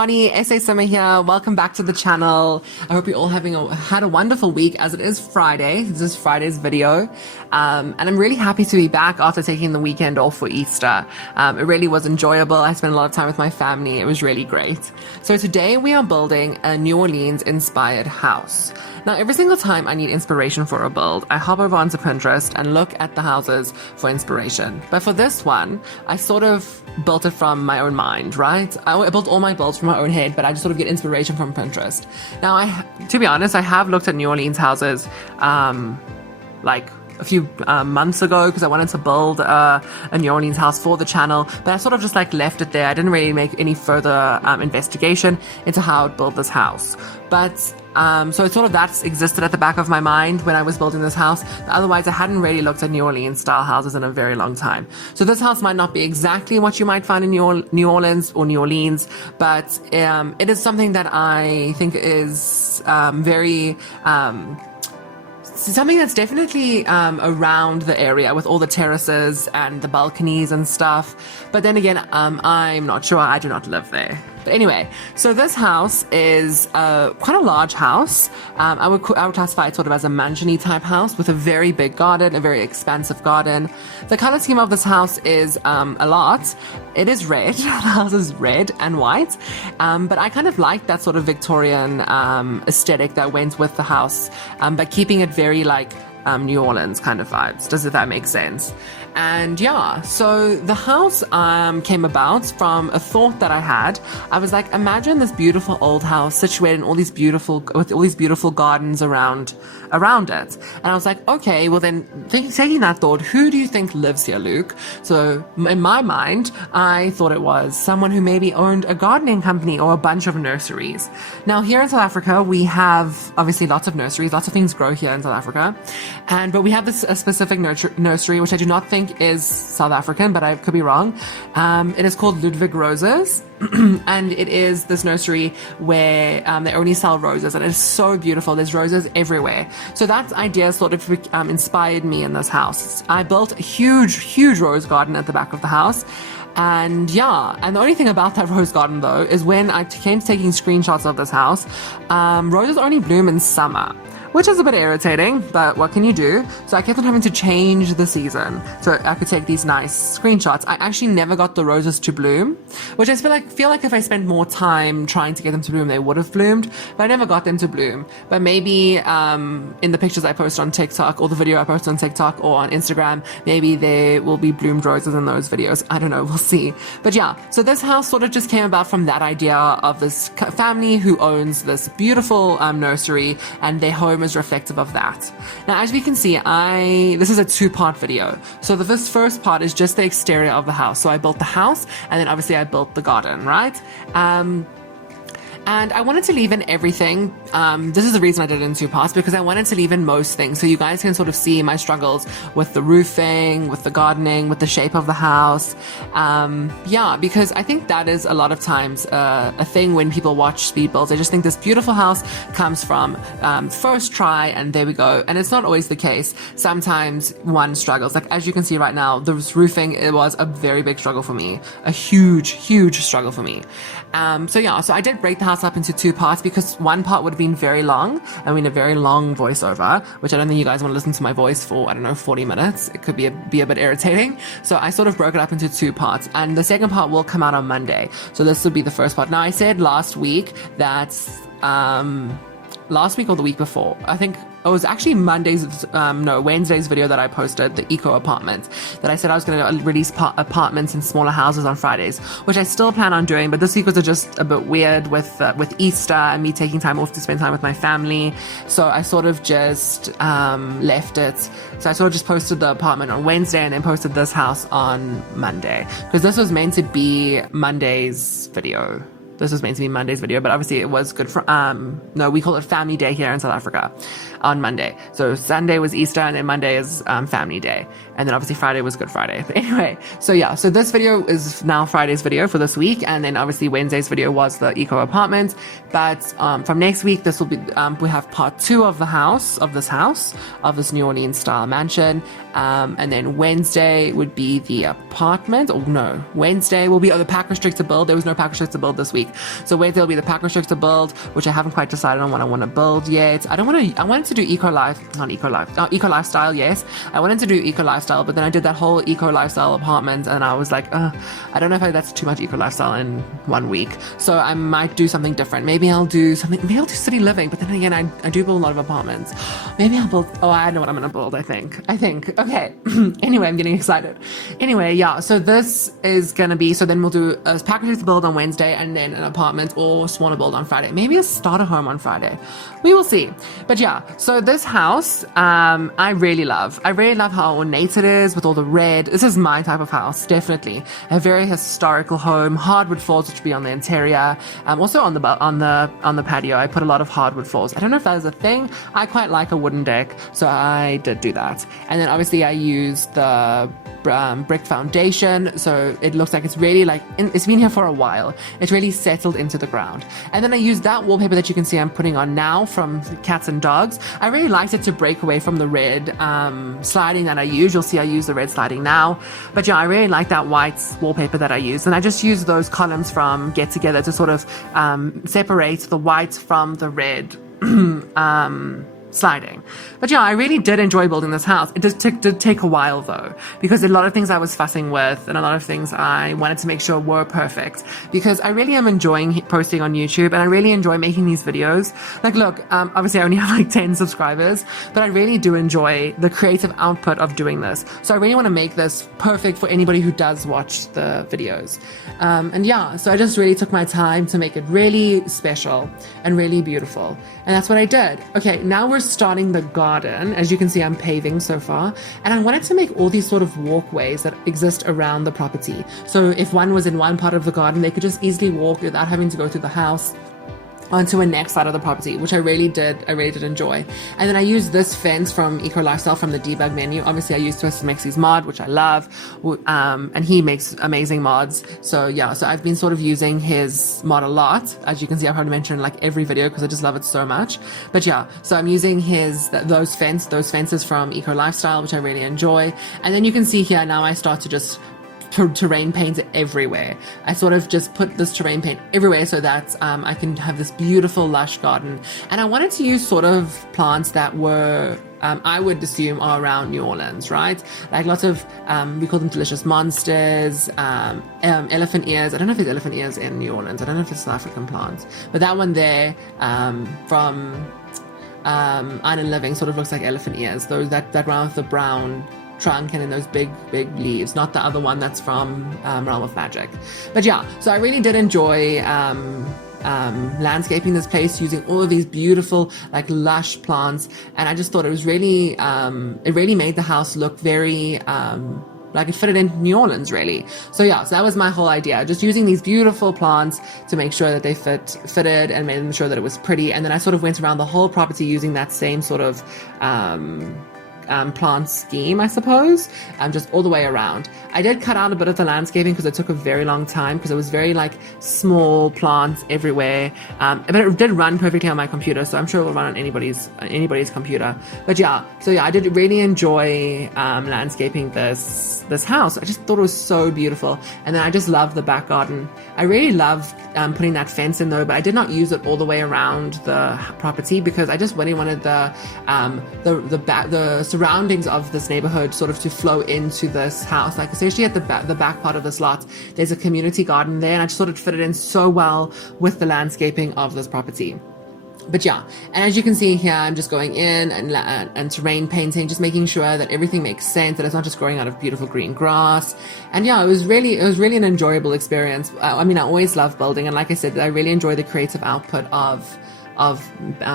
everybody, SASimmer here. Welcome back to the channel. I hope you're all had a wonderful week, as it is Friday. This is Friday's video. And I'm really happy to be back after taking the weekend off for Easter. It really was enjoyable. I spent a lot of time with my family. It was really great. So today we are building a New Orleans inspired house. Now, every single time I need inspiration for a build, I hop over onto Pinterest and look at the houses for inspiration. But for this one, I sort of built it from my own mind, right? I built all my builds from my own head, but I just sort of get inspiration from Pinterest. Now, to be honest, I have looked at New Orleans houses, like a few months ago, because I wanted to build a New Orleans house for the channel, but I sort of just like left it there. I didn't really make any further investigation into how I'd build this house. But so it sort of that's existed at the back of my mind when I was building this house. Otherwise, I hadn't really looked at New Orleans style houses in a very long time. So this house might not be exactly what you might find in New Orleans or New Orleans, but it is something that I think is something that's definitely around the area with all the terraces and the balconies and stuff. But then again, I'm not sure. I do not live there. But anyway, so this house is quite a large house. I would classify it sort of as a mansion-y type house with a very big garden, a very expansive garden. The color scheme of this house is a lot. It is red. The house is red and white. But I kind of like that sort of Victorian aesthetic that went with the house, but keeping it very like New Orleans kind of vibes. Does that make sense? And yeah, so the house came about from a thought that I had. I was like, imagine this beautiful old house situated in with all these beautiful gardens around it. And I was like, okay, well then, taking that thought, who do you think lives here, Luke? So in my mind, I thought it was someone who maybe owned a gardening company or a bunch of nurseries. Now here in South Africa, we have obviously lots of nurseries, lots of things grow here in South Africa. But we have a specific nursery, which I do not think is South African, but I could be wrong. It is called Ludwig Roses. And it is this nursery where they only sell roses, and it's so beautiful. There's roses everywhere. So that idea sort of inspired me in this house. I built a huge rose garden at the back of the house. And yeah, and the only thing about that rose garden though is when I came to taking screenshots of this house, roses only bloom in summer, which is a bit irritating, but what can you do? So I kept on having to change the season so I could take these nice screenshots. I actually never got the roses to bloom, which I feel like if I spent more time trying to get them to bloom, they would have bloomed, but I never got them to bloom. But maybe in the pictures I post on TikTok, or the video I post on TikTok or on Instagram, maybe there will be bloomed roses in those videos. I don't know, we'll see. But yeah, so this house sort of just came about from that idea of this family who owns this beautiful nursery, and their home is reflective of that. Now, as we can see, this is a two-part video. So this first part is just the exterior of the house. So I built the house, and then obviously I built the garden, right? And I wanted to leave in everything. This is the reason I did it in two parts, because I wanted to leave in most things. So you guys can sort of see my struggles with the roofing, with the gardening, with the shape of the house. Yeah, because I think that is a lot of times a thing when people watch speed builds. They just think this beautiful house comes from first try and there we go. And it's not always the case. Sometimes one struggles. Like as you can see right now, this roofing, it was a very big struggle for me. A huge struggle for me. So yeah, so I did break the house up into two parts because one part would have been very long. I mean, a very long voiceover, which I don't think you guys want to listen to my voice for, I don't know, 40 minutes. It could be a bit irritating. So I sort of broke it up into two parts, and the second part will come out on Monday. So this would be the first part. Now, I said last week that, last week or the week before, I think it was actually Wednesday's video that I posted, the eco apartment, that I said I was going to release apartments in smaller houses on Fridays, which I still plan on doing, but this week was just a bit weird with Easter and me taking time off to spend time with my family. So I sort of just left it. So I sort of just posted the apartment on Wednesday and then posted this house on Monday, because this was meant to be Monday's video. This was meant to be Monday's video, but obviously it was good for, we call it Family Day here in South Africa on Monday. So Sunday was Easter, and then Monday is Family Day. And then obviously Friday was Good Friday. But anyway, so yeah, so this video is now Friday's video for this week. And then obviously Wednesday's video was the eco apartment. But from next week, this will be, we have part 2 of this New Orleans style mansion. And then Wednesday would be the apartment. Wednesday will be the pack restrict to build. There was no pack restrict to build this week. week. So Wednesday will be the pack restrictor build, which I haven't quite decided on what I want to build yet. I wanted to do eco lifestyle, yes. I wanted to do eco lifestyle, but then I did that whole eco lifestyle apartment and I was like, I don't know if that's too much eco lifestyle in 1 week. So I might do something different. Maybe I'll do city living, but then again, I do build a lot of apartments. Maybe I'll build, I know what I'm going to build, I think. Okay. Anyway, I'm getting excited. Anyway, yeah, so this is going to be, so then we'll do a pack restrictor build on Wednesday and then an apartment or smaller build on Friday. Maybe a starter home on Friday. We will see. But yeah, so this house, I really love how ornate it is with all the red. This is my type of house, definitely. A very historical home, hardwood floors, which will be on the interior. Also on the patio, I put a lot of hardwood floors. I don't know if that is a thing. I quite like a wooden deck, so I did do that. And then obviously I used the brick foundation, so it looks like it's really it's been here for a while. It's really settled into the ground. And then I used that wallpaper that you can see I'm putting on now from Cats and Dogs. I really liked it to break away from the red sliding that I use. You'll see I use the red sliding now. But yeah, I really like that white wallpaper that I used. And I just used those columns from Get Together to sort of separate the white from the red sliding. But yeah, I really did enjoy building this house. It did take a while though, because a lot of things I was fussing with and a lot of things I wanted to make sure were perfect, because I really am enjoying posting on YouTube and I really enjoy making these videos. Like, look, obviously I only have like 10 subscribers, but I really do enjoy the creative output of doing this. So I really want to make this perfect for anybody who does watch the videos. And yeah, so I just really took my time to make it really special and really beautiful. And that's what I did. Okay, now we're starting the garden. As you can see, I'm paving so far. And I wanted to make all these sort of walkways that exist around the property. So if one was in one part of the garden, they could just easily walk without having to go through the house onto a next side of the property, which I really did enjoy. And then I used this fence from Eco Lifestyle from the debug menu. Obviously I used Twisted Mexie's mod, which I love, and he makes amazing mods. So yeah, so I've been sort of using his mod a lot. As you can see, I've probably mentioned like every video because I just love it so much. But yeah, so I'm using those fences from Eco Lifestyle, which I really enjoy. And then you can see here now I start to just terrain paint everywhere. I sort of just put this terrain paint everywhere so that I can have this beautiful lush garden. And I wanted to use sort of plants that were I would assume are around New Orleans, right? Like lots of we call them delicious monsters, elephant ears. I don't know if there's elephant ears in New Orleans. I don't know if it's an African plant, but that one there from Island Living sort of looks like elephant ears. Those that one with the brown trunk and then those big leaves, not the other one that's from Realm of Magic. But yeah, so I really did enjoy landscaping this place using all of these beautiful like lush plants, and I just thought it was really it really made the house look very like it fitted in New Orleans really. So yeah, so that was my whole idea, just using these beautiful plants to make sure that they fitted and made sure that it was pretty. And then I sort of went around the whole property using that same sort of plant scheme, I suppose, just all the way around. I did cut out a bit of the landscaping because it took a very long time because it was very like small plants everywhere, but it did run perfectly on my computer, so I'm sure it will run on anybody's computer. But yeah, so yeah, I did really enjoy landscaping this house. I just thought it was so beautiful. And then I just love the back garden. I really loved putting that fence in though, but I did not use it all the way around the property because I just really wanted the surroundings of this neighborhood sort of to flow into this house. Like especially at the back part of this lot, there's a community garden there, and I just thought it fitted in so well with the landscaping of this property. But yeah, and as you can see here, I'm just going in and terrain painting, just making sure that everything makes sense, that it's not just growing out of beautiful green grass. And yeah, it was really an enjoyable experience. I mean, I always love building, and like I said, I really enjoy the creative output of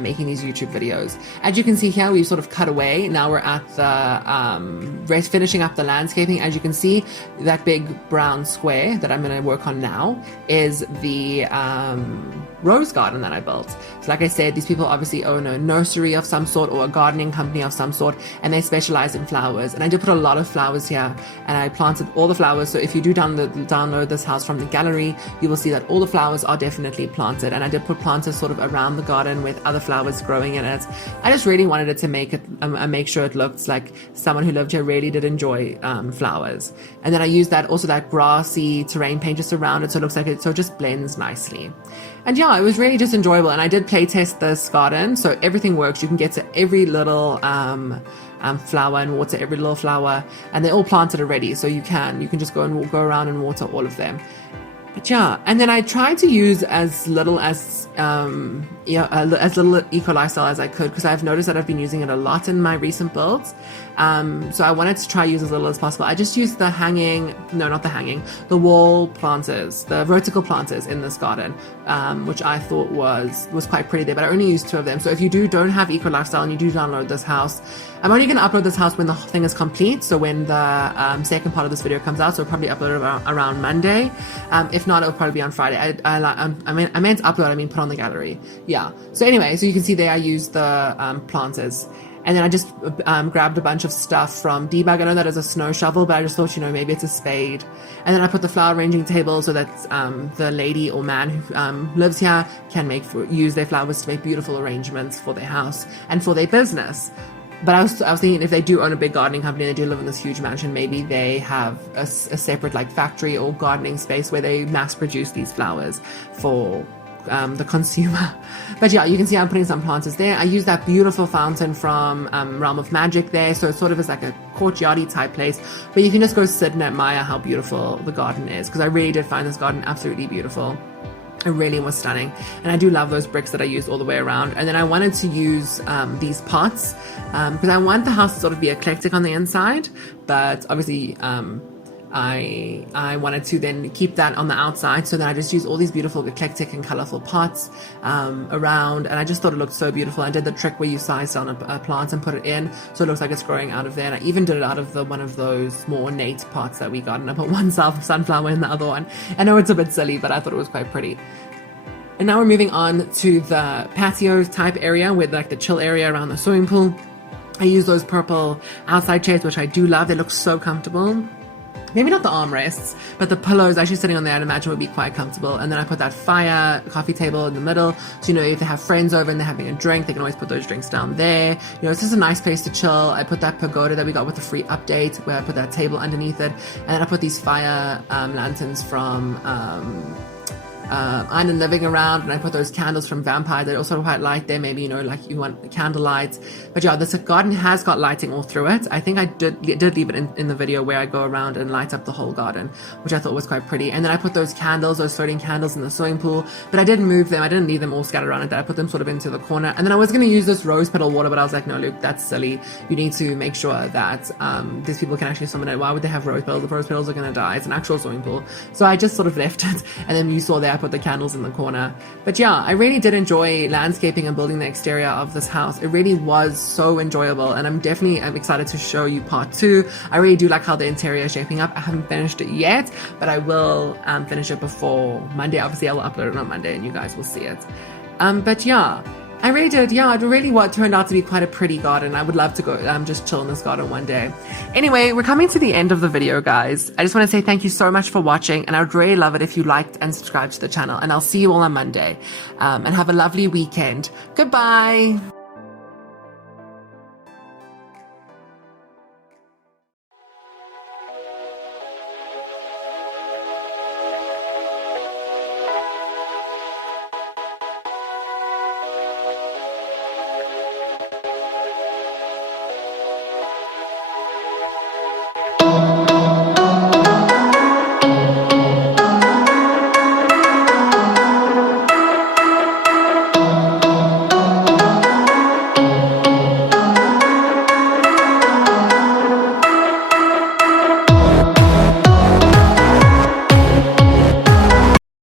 making these YouTube videos. As you can see here, we've sort of cut away. Now we're at the finishing up the landscaping. As you can see, that big brown square that I'm going to work on now is the rose garden that I built. So like I said, these people obviously own a nursery of some sort or a gardening company of some sort, and they specialize in flowers. And I did put a lot of flowers here, and I planted all the flowers. So if you do download this house from the gallery, you will see that all the flowers are definitely planted. And I did put planters sort of around the garden with other flowers growing in it. I just really wanted it to make sure it looked like someone who lived here really did enjoy flowers. And then I used that grassy terrain paint just around it, so it looks like it just blends nicely. And yeah, it was really just enjoyable. And I did play test this garden, so everything works. You can get to every little flower and water every little flower, and they're all planted already, so you can just go around and water all of them. But yeah, and then I tried to use as little eco lifestyle as I could, because I've noticed that I've been using it a lot in my recent builds. So I wanted to try use as little as possible. I just used the wall planters, the vertical planters in this garden, which I thought was quite pretty there, but I only used 2 of them. So if you don't have eco lifestyle and you do download this house, I'm only going to upload this house when the thing is complete. So when the second part of this video comes out, so I'll probably upload it around Monday. If not, it'll probably be on Friday. I meant upload, I mean put on the gallery. Yeah. So anyway, so you can see there I used the planters. And then I just grabbed a bunch of stuff from Debug. I know that is a snow shovel, but I just thought, maybe it's a spade. And then I put the flower arranging table so that the lady or man who lives here can use their flowers to make beautiful arrangements for their house and for their business. But I was thinking, if they do own a big gardening company, they do live in this huge mansion, maybe they have a separate factory or gardening space where they mass produce these flowers for the consumer. But yeah, you can see I'm putting some planters there. I use that beautiful fountain from Realm of Magic there, so it sort of is like a courtyardy type place, but you can just go sit and admire how beautiful the garden is, because I really did find this garden absolutely beautiful. It really was stunning, and I do love those bricks that I used all the way around. And then I wanted to use these pots because I want the house to sort of be eclectic on the inside, but obviously I wanted to then keep that on the outside, so then I just used all these beautiful eclectic and colorful pots around, and I just thought it looked so beautiful. I did the trick where you size down a plant and put it in so it looks like it's growing out of there, and I even did it out of one of those more ornate pots that we got, and I put one sunflower in the other one. I know it's a bit silly, but I thought it was quite pretty. And now we're moving on to the patio type area with the chill area around the swimming pool. I use those purple outside chairs, which I do love. They look so comfortable. Maybe not the armrests, but the pillows actually sitting on there, I'd imagine would be quite comfortable. And then I put that coffee table in the middle. So, if they have friends over and they're having a drink, they can always put those drinks down there. It's just a nice place to chill. I put that pagoda that we got with the free update, where I put that table underneath it. And then I put these fire lanterns from Island Living around, and I put those candles from Vampire that also quite light there. Maybe you want candlelight. But yeah, this garden has got lighting all through it. I think I did leave it in the video where I go around and light up the whole garden, which I thought was quite pretty. And then I put those floating candles in the swimming pool, but I didn't move them. I didn't leave them all scattered around it. I put them sort of into the corner. And then I was going to use this rose petal water, but I was like, no, Luke, that's silly. You need to make sure that these people can actually swim in it. Why would they have rose petals? The rose petals are going to die. It's an actual swimming pool. So I just sort of left it. And then you saw there I put the candles in the corner. But yeah, I really did enjoy landscaping and building the exterior of this house. It really was so enjoyable, and I'm excited to show you part 2. I really do like how the interior is shaping up. I haven't finished it yet, but I will finish it before Monday. Obviously I will upload it on Monday and you guys will see it. But yeah, I really did. Yeah, it really turned out to be quite a pretty garden. I would love to go just chill in this garden one day. Anyway, we're coming to the end of the video, guys. I just want to say thank you so much for watching, and I would really love it if you liked and subscribed to the channel. And I'll see you all on Monday. And have a lovely weekend. Goodbye.